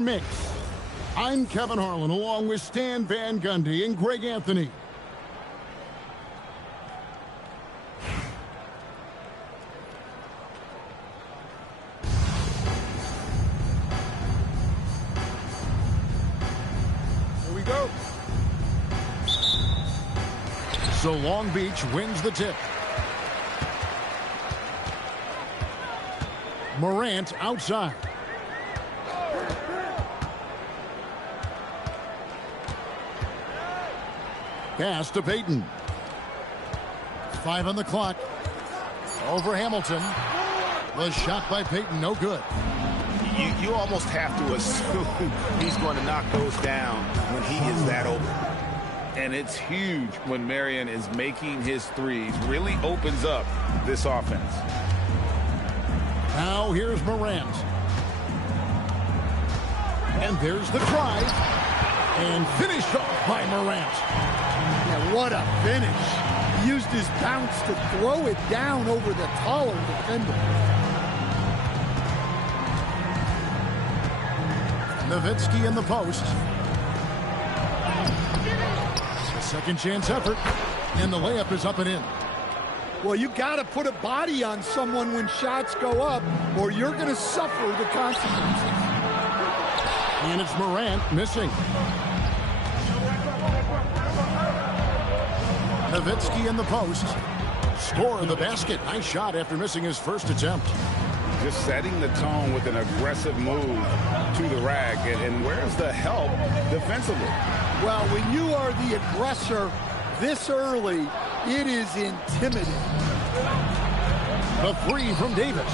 Mix. I'm Kevin Harlan along with Stan Van Gundy and Greg Anthony. Here we go. So Long Beach wins the tip. Morant outside. Pass to Payton. 5 on the clock. Over Hamilton. The shot by Payton, no good. You almost have to assume he's going to knock those down when he is that open. And it's huge when Marion is making his threes. Really opens up this offense. Now here's Morant. And there's the drive. And finished off by Morant. Yeah, what a finish. He used his bounce to throw it down over the taller defender. Nowitzki in the post. A second chance effort. And the layup is up and in. Well, you got to put a body on someone when shots go up, or you're going to suffer the consequences. And it's Morant missing. Nowitzki in the post. Score the basket. Nice shot after missing his first attempt. Just setting the tone with an aggressive move to the rack. And where's the help defensively? Well, when you are the aggressor this early, it is intimidating. The three from Davis.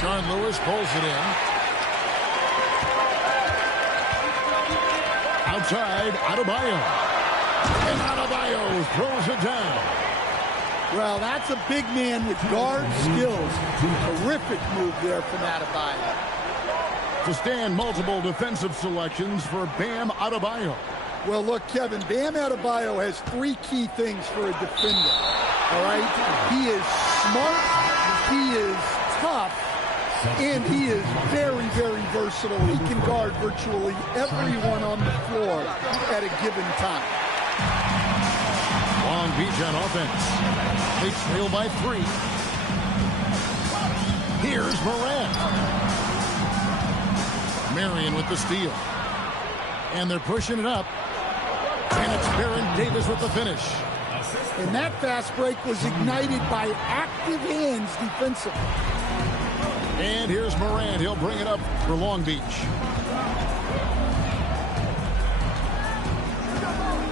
Sean Lewis pulls it in. Outside, Adebayo. And Adebayo throws it down. Well, that's a big man with guard skills. Terrific move there from Adebayo. To stand multiple defensive selections for Bam Adebayo. Well, look, Kevin, Bam Adebayo has three key things for a defender. All right? He is smart, he is tough, and he is very, very versatile. He can guard virtually everyone on the floor at a given time. Long Beach on offense. They trail by 3. Here's Morant. Marion with the steal. And they're pushing it up. And it's Baron Davis with the finish. And that fast break was ignited by active hands defensively. And here's Morant. He'll bring it up for Long Beach.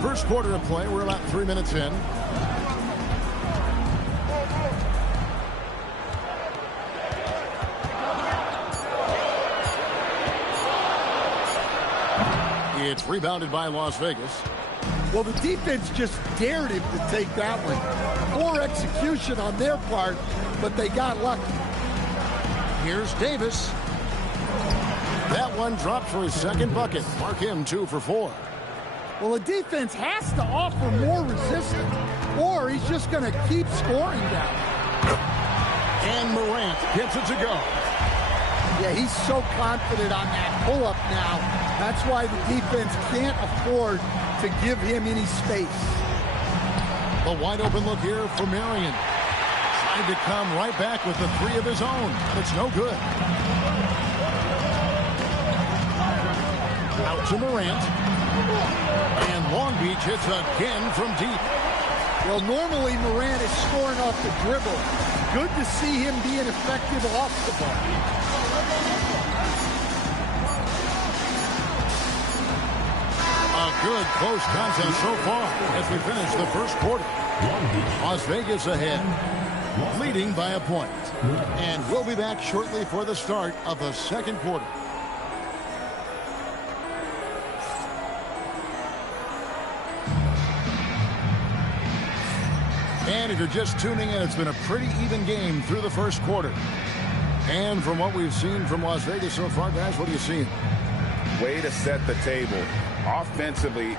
First quarter of play. We're about 3 minutes in. It's rebounded by Las Vegas. Well, the defense just dared him to take that one. Poor execution on their part, but they got lucky. Here's Davis. That one dropped for his second bucket. Mark him 2 for 4. Well, the defense has to offer more resistance, or he's just going to keep scoring down. And Morant gets it to go. Yeah, he's so confident on that pull-up now. That's why the defense can't afford to give him any space. The wide open look here for Marion. Tried to come right back with the 3 of his own. It's no good. Out to Morant. And Long Beach hits again from deep. Well, normally Morant is scoring off the dribble. Good to see him being effective off the ball. A good close contest so far as we finish the first quarter. Las Vegas ahead, leading by a point. And we'll be back shortly for the start of the second quarter. And if you're just tuning in, it's been a pretty even game through the first quarter. And from what we've seen from Las Vegas so far, guys, what are you seeing? Way to set the table. Offensively,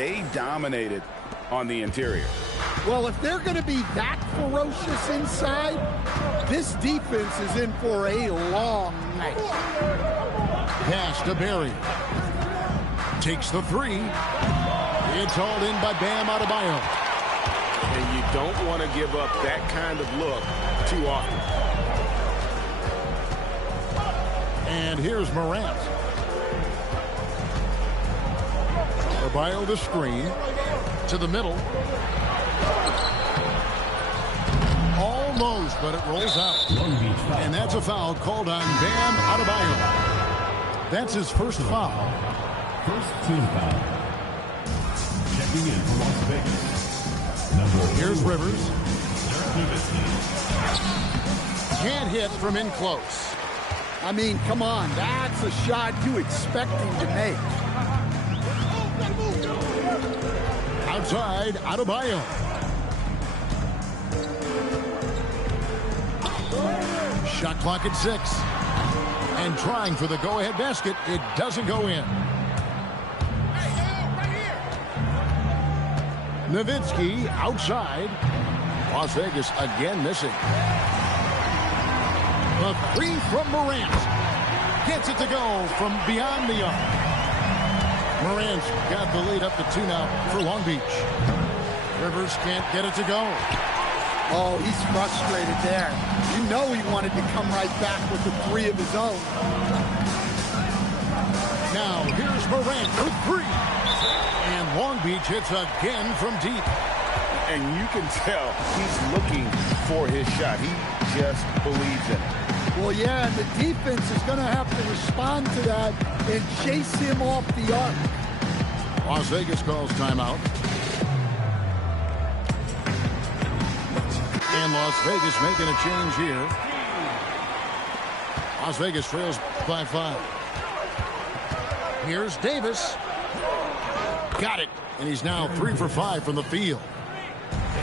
they dominated on the interior. Well, if they're going to be that ferocious inside, this defense is in for a long night. Pass to Barry. Takes the three. It's hauled in by Bam Adebayo. And you don't want to give up that kind of look too often. And here's Morant. Adebayo the screen. To the middle. Almost, but it rolls out. And that's a foul called on Bam Adebayo. That's his first foul. First team foul. Checking in for Las Vegas. Here's Rivers. Can't hit from in close. I mean, come on. That's a shot you expect him to make. Outside, Adebayo. Shot clock at 6. And trying for the go-ahead basket. It doesn't go in. Nowitzki outside. Las Vegas again missing. A three from Morant. Gets it to go from beyond the arc. Morant's got the lead up to 2 now for Long Beach. Rivers can't get it to go. Oh, he's frustrated there. You know he wanted to come right back with the 3 of his own. Now here's Morant for 3. And Long Beach hits again from deep. And you can tell he's looking for his shot. He just believes in it. Well, yeah, and the defense is going to have to respond to that and chase him off the arc. Las Vegas calls timeout. And Las Vegas making a change here. Las Vegas trails by 5. Here's Davis. Got it. And he's now 3 for 5 from the field.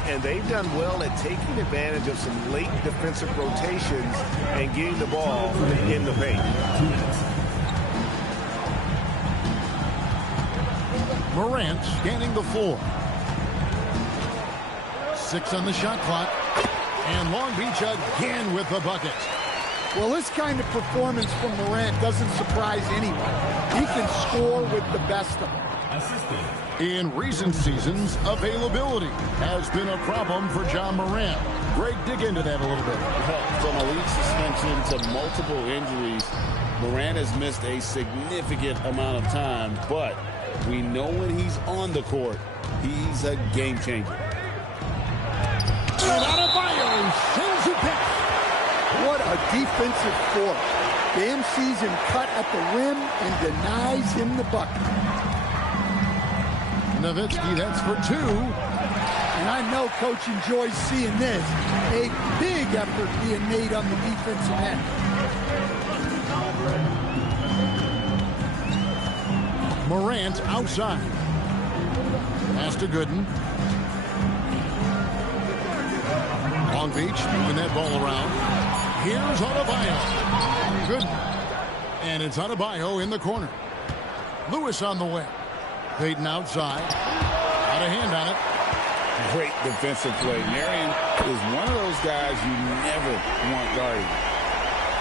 And they've done well at taking advantage of some late defensive rotations and getting the ball in the paint. Morant scanning the floor. 6 on the shot clock. And Long Beach again with the bucket. Well, this kind of performance from Morant doesn't surprise anyone. He can score with the best of them. In recent seasons, availability has been a problem for John Morant. Greg, dig into that a little bit. From a league suspension to multiple injuries, Morant has missed a significant amount of time, but we know when he's on the court, he's a game changer. And Adebayo sends it back. What a defensive force. Bam sees him cut at the rim and denies him the bucket. Nowitzki, that's for 2. And I know Coach enjoys seeing this. A big effort being made on the defensive end. Morant outside. Pass to Gooden. Long Beach moving that ball around. Here's Adebayo. Gooden. And it's Adebayo in the corner. Lewis on the way. Payton outside. Got a hand on it. Great defensive play. Marion is one of those guys you never want guarding.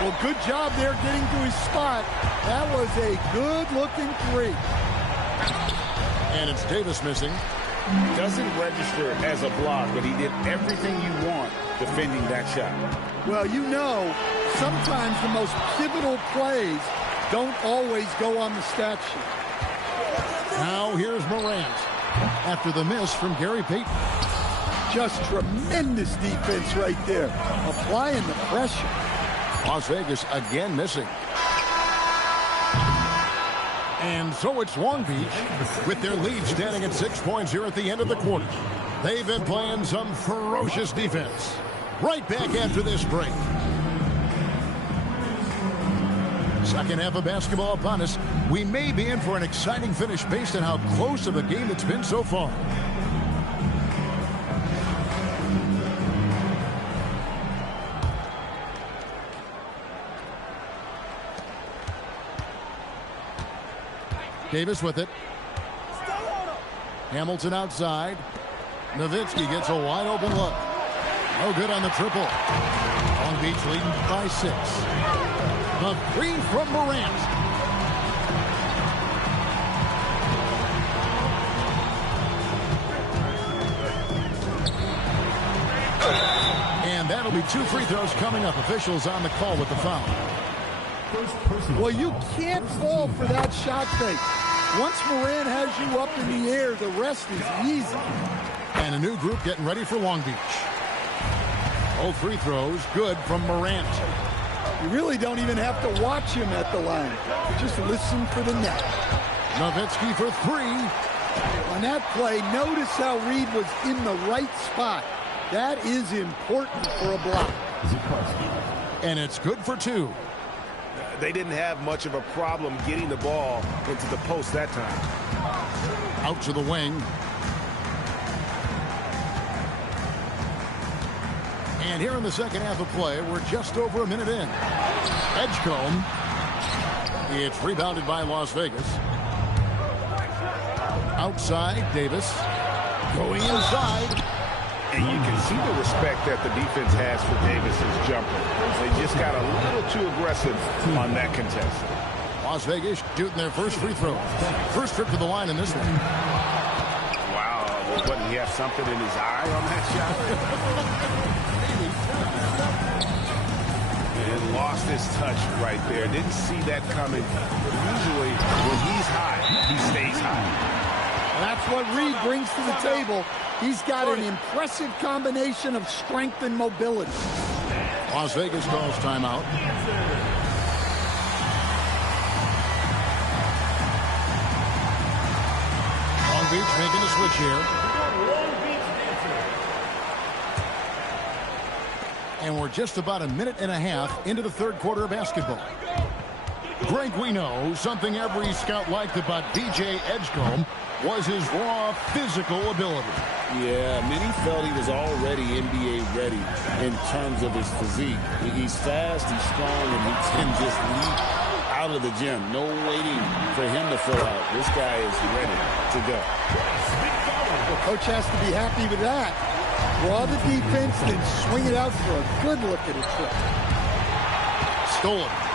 Well, good job there getting to his spot. That was a good-looking 3. And it's Davis missing. Doesn't register as a block, but he did everything you want defending that shot. Well, you know, sometimes the most pivotal plays don't always go on the stat sheet. Now here's Morant after the miss from Gary Payton. Just tremendous defense right there, applying the pressure. Las Vegas again missing. And so it's Long Beach with their lead standing at 6 points here at the end of the quarter. They've been playing some ferocious defense. Right back after this break. Second half of basketball upon us. We may be in for an exciting finish based on how close of a game it's been so far. Davis with it. Hamilton outside. Nowitzki gets a wide open look. No good on the triple. Long Beach leading by 6. The 3 from Morant. And that'll be 2 free throws coming up. Officials on the call with the foul. Well, you can't fall for that shot fake. Once Morant has you up in the air, the rest is easy. And a new group getting ready for Long Beach. Both free throws good from Morant. You really don't even have to watch him at the line. Just listen for the net. Nowitzki for 3. On that play, notice how Reed was in the right spot. That is important for a block. And it's good for 2. They didn't have much of a problem getting the ball into the post that time. Out to the wing. And here in the second half of play, we're just over a minute in. Edgecombe. It's rebounded by Las Vegas. Outside, Davis. Going inside. And you can see the respect that the defense has for Davis's jumper. They just got a little too aggressive on that contest. Las Vegas shooting their first free throw. First trip to the line in this one. Wow. Wouldn't he have something in his eye on that shot? And lost his touch right there. Didn't see that coming. Usually, when he's high, he stays high. That's what Reed brings to the table. He's got an impressive combination of strength and mobility. Las Vegas calls timeout. Long Beach making a switch here. And we're just about a minute and a half into the third quarter of basketball. Greg, we know something every scout liked about DJ Edgecombe was his raw physical ability. Yeah, many felt he was already NBA ready in terms of his physique. He's fast, he's strong, and he can just leap out of the gym. No waiting for him to fill out. This guy is ready to go. The coach has to be happy with that. Draw the defense, then swing it out for a good look at a trip. Stolen.